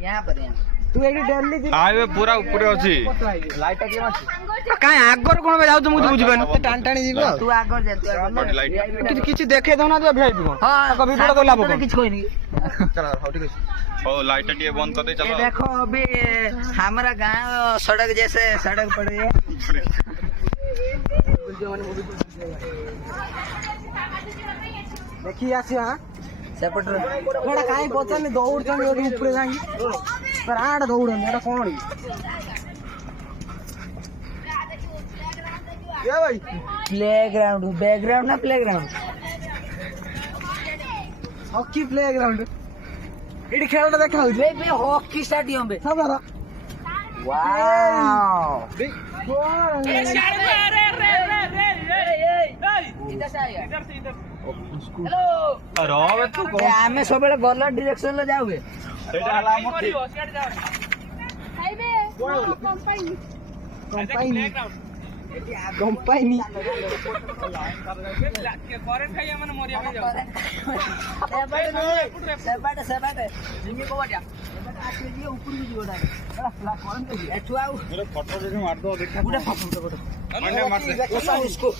यहाँ पर तू एडी डेली हाईवे पूरा ऊपर अछि लाइट के मत काई आगर कोन में जाउ तुम बुझ बन टान टाणी जीव तू आगर जा तू आगर किछ किछ देखे दो ना जो वीआईपी कोन हां कभी वीडियो तो लाभ किछ कोई नहीं चल हाउ ठीक है ओ लाइट टिए बंद कर दे चलो देखो अभी हमारा गांव सड़क जैसे सड़क पड़ रही है देखी आसी हां सेपट एडा काई पचन दौड़ चन ऊपर जाई पर आड़ दौड़ एडा कोन ये भाई प्लेग्राउंड बैकग्राउंड ना प्लेग्राउंड हॉकी प्लेग्राउंड एडी खेलटा देखा हो बे बे हॉकी स्टेडियम बे सबरा वाओ ए इधर से आया इधर से इधर हेलो अरे तू ए हमें सबले गलत डायरेक्शन ले जाओगे सेटा हला मत हाईवे कंपानी कंपानी कंपानी सेपट जिमी को बटिया आके दिए ऊपर भी जोड़ा बड़ा करंट है एठु आउ मेरे फोटो देखि मार दो देखा पूरा फोटो मार दे इसको